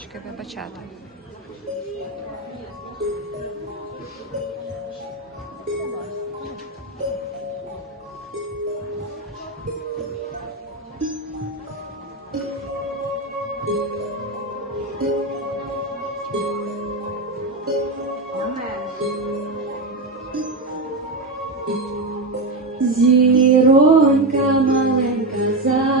трошечки вибачати. Зіронька маленька за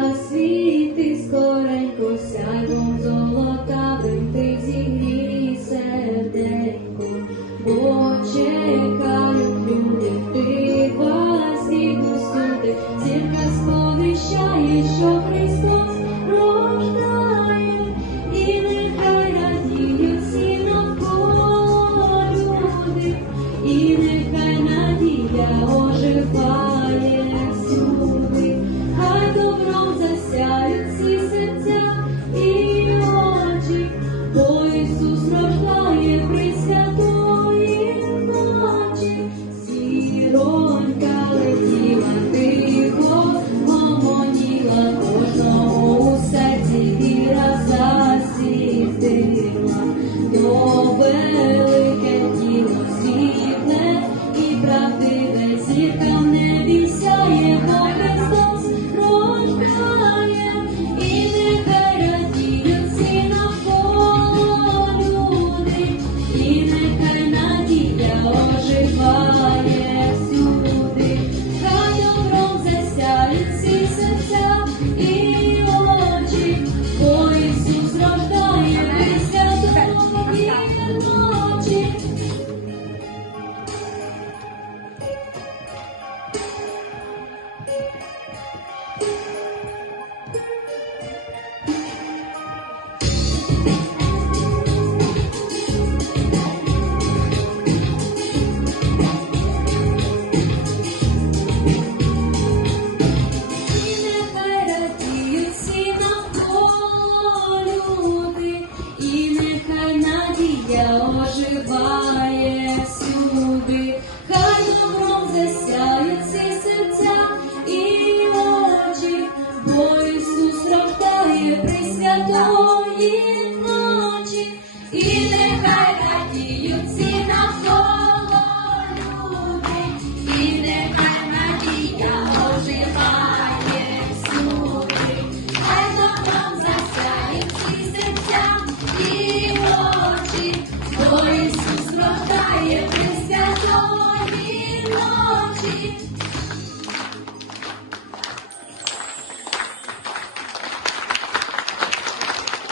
Yeah. Y